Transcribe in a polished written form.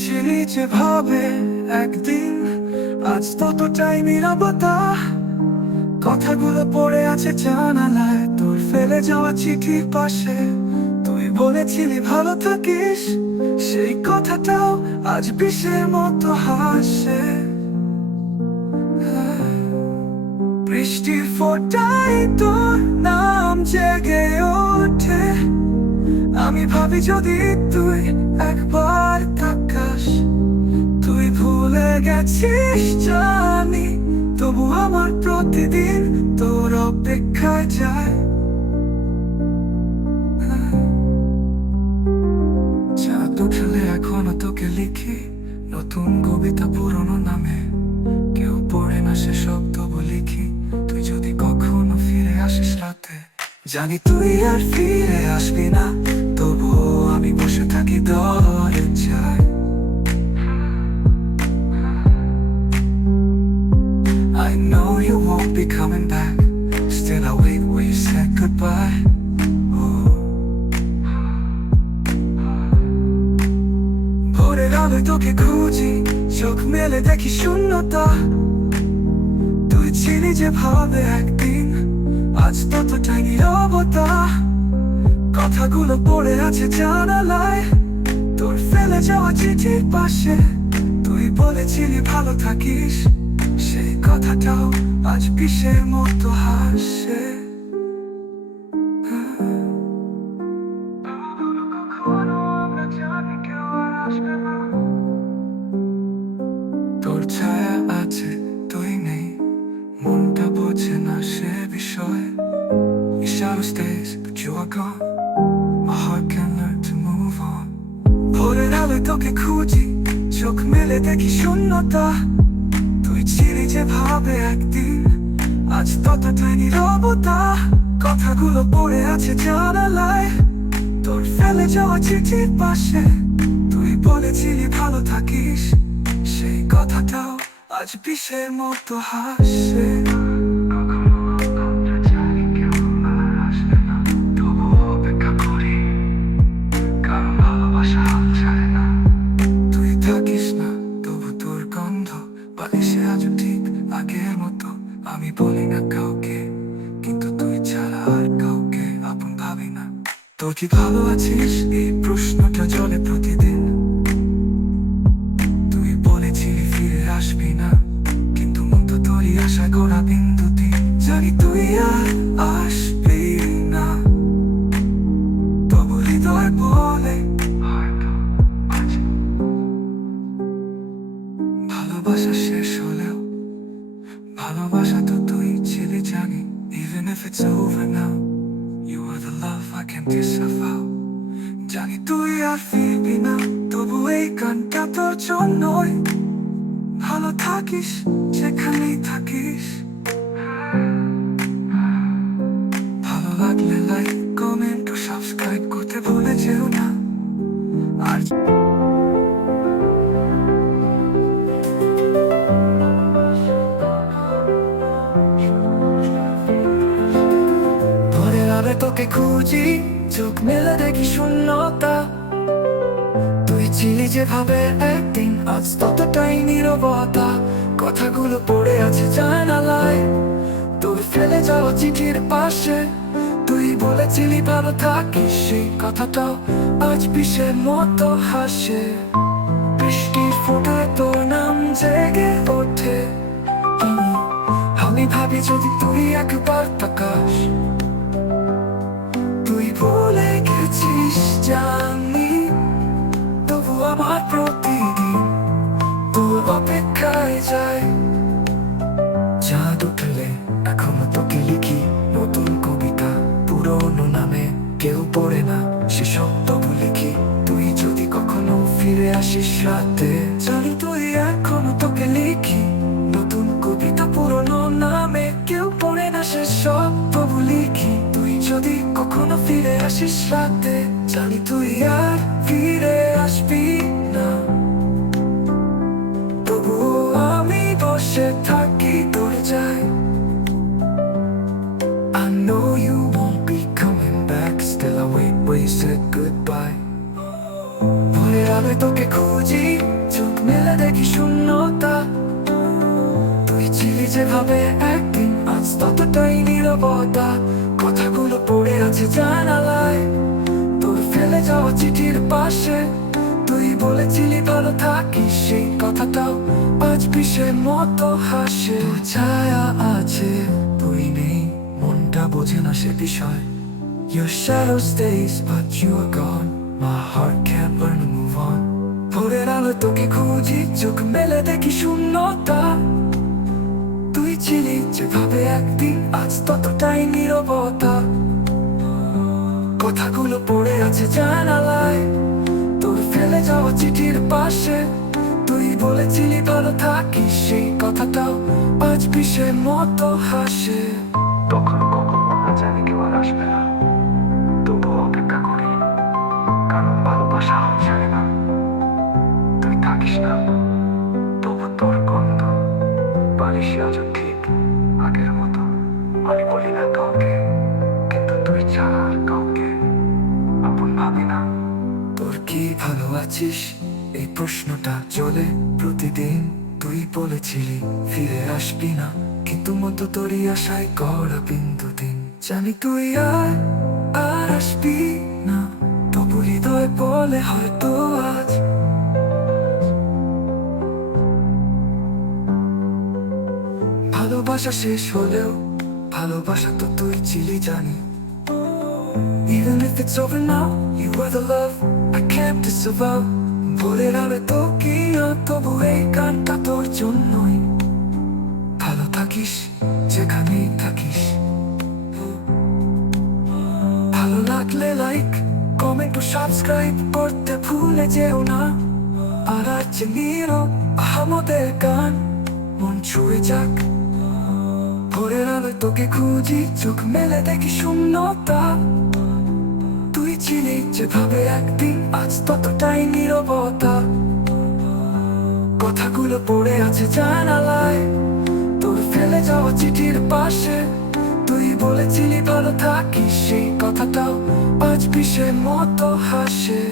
ছিলি যেভাবে একদিন, আজ ততটাই নীরবতা। কথাগুলো পড়ে আছে জানালায়, তোর ফেলে যাওয়া চিঠির পাশে। তুই বলেছিলি ভালো থাকিস, সেই কথাটাও আজ বিষের মতো হাসে। বৃষ্টির ফোঁটায় তোর নাম জেগে ওঠে। আমি ভাবি যদি তুই একবার তাকাস। তুই ভুলে গেছিস জানি, তবু আমার প্রতিদিন তোর অপেক্ষায় যায়। চাঁদ উঠলে এখনো তোকে লিখি নতুন কবিতা পুরনো নামে। কেউ পড়ে না সে শব্দ লিখি, তুই যদি কখনো ফিরে আসিস রাতে। জানি তুই আর ফিরে আসবি না, তবুও আমি বসে থাকি দরজায়। I know you won't be coming back, still I wait where you said goodbye. ভোরের আলোয় তোকে খুঁজি, চোখ মেলে দেখি শূন্যতা। তুই ছিলি যেভাবে একদিন, আজ ততটাই নীরবতা। কথাগুলো পড়ে আছে জানালায়, তোর ফেলে যাওয়া চিঠির পাশে। তুই বলেছিলি ভালো থাকিস, সেই কথাটাও আজ বিষের মতো হাসে। তোর ছায়া আছে, তুই নেই, মনটা বোঝে না সে বিষয়। Your shadow stays, but you are gone. My heart can't learn to move on. ভোরের আলোয় তোকে খুঁজি, চোখ মেলে দেখি শূন্যতা। তুই ছিলি যেভাবে একদিন, আজ ততটাই নীরবতা। কথাগুলো পড়ে আছে জানালায়, তোর ফেলে যাওয়া চিঠির পাশে। তুই বলেছিলি ভালো থাকিস, সেই কথাটাও আজ বিষের মতো হাসে। তুই থাকিস না, তবু তোর গন্ধ বালিশে আজও ঠিক আগের মতো। আমি বলি না কাউকে, কিন্তু তুই ছাড়া আর কাউকে আপন ভাবি না। তোর কি ভালো আছিস, এই প্রশ্নটা জলে প্রতিদিন। তুই বলেছিলি ফিরে আসবি না, কিন্তু মন তো তোরই আশা গোড়া বিন্দুতে। জানি তুই আর আসবি না, তবু হৃদয় বলে ভালোবাসা শেষ হলেও ভালোবাসা তো তুই ছিলি জানি। Even if it's over now, you are the love I can't disavow. জানি তুই আর ফিরবি না, তবু এই গানটা তোর জন্যই। ভালো থাকিস যেখানেই থাকিস। ভালো লাগলে লাইক, কমেন্ট ও সাবস্ক্রাইব করতে ভুলে যেও না। আর ভোরের আলোয় তোকে খুঁজি, চোখ মেলে দেখি শূন্যতা। তুই ছিলি যেভাবে একদিন, আজ ততটাই নীরবতা। কথাগুলো পড়ে আছে জানালায়, তোর ফেলে যাওয়া চিঠির পাশে। তুই বলেছিলি ভালো থাকিস, সেই কথাটাও আজ বিষের মতো হাসে। বৃষ্টির ফোঁটায় তোর নাম জেগে ওঠে। আমি ভাবি যদি তুই একবার তাকাস। তুই ভুলে গেছিস জানি, তবু আমার প্রতিদিন তোর অপেক্ষায় যায়। চাঁদ উঠলে এখনো তোকে লিখি নতুন কবিতা পুরনো নামে। কেউ পড়ে না সে শব্দ লিখি, তুই যদি কখনো ফিরে আসিস রাতে। জানি তুই এখনো তোকে লিখি নতুন কবিতা পুরনো নামে। কেউ পড়ে না সে শব্দ লিখি, তুই যদি কখনো ফিরে আসিস রাতে। জানি তুই আর ফিরে আসবি না, তবুও আমি বসে থাকি দরজায়। I know you won't be coming back, still I wait where you said goodbye. ভোরের আলোয় তোকে খুঁজি, চোখ মেলে দেখি শূন্যতা। তুই ছিলি যেভাবে একদিন, আজ ততটাই নীরবতা। কথাগুলো পড়ে আছে জানালায়, তোর ফেলে যাওয়া চিঠির পাশে। তুই বলেছিলি ভালো থাকিস, সেই কথাটাও আজ বিষের মতো হাসে। তোর ছায়া আছে, তুই নেই, মনটা বোঝে না সে বিষয়। Your shadow stays, but you are gone. My heart can't learn to move on. ভোরের আলো তোকে খুঁজি, চোখ মেলে দেখি শূন্যতা। তুই ছিলি যেভাবে একদিন, আজ ততটাই নীরবতা। কথাগুলো পড়ে আছে জানালায়, তোর ফেলে যাওয়া চিঠির পাশে। তুই বলেছিলি ভালো থাকিস, সেই কথাটাও আজ বিষের মতো হাসে। কখনো কখনো না জানি কেউ আর আসবে না, তবুও অপেক্ষা করি, কারণ ভালোবাসা যায় না। তুই থাকিস না, তবু তোর গন্ধ বালিশে আজও ঠিক আগের মতো। আমি বলি না কাউকে, কিন্তু তুই ছাড়া আর কাউকে আপন ভাবি না। তোর কি ভালো আছিস, এই প্রশ্নটা চলে প্রতিদিন। তুই বলেছিলি ফিরে আসবি না, কিন্তু মতো তোরই আশায় গড়া বিন্দু দিন। জানি তুই আর আসবি না, তবু হৃদয় বলে হয়তো আজ ভালোবাসা শেষ হলেও ভালোবাসা তো তুই ছিলি জানি। Even if it's over now, you are the love I can't disavow. ভোরের আলো তো কি না, তবু এই গানটা তোর জন্যই। ভালো থাকিস যেখানেই থাকিস, ভালো লাগলে লাইক, কমেন্ট ও সাবস্ক্রাইব করতে ভুলে যেও না। আর আছে নীরব আহমদের গান, মন ছুঁয়ে যাক। ভোরের আলোয় তোকে খুঁজি, চোখ মেলে দেখি শূন্যতা। তুই ছিলি যেভাবে একদিন, আজ ততটাই নীরবতা। কথাগুলো পড়ে আছে জানালায়, তোর ফেলে যাওয়া চিঠির পাশে। তুই বলেছিলি ভালো থাকিস, সেই কথাটাও আজ বিষের মতো হাসে।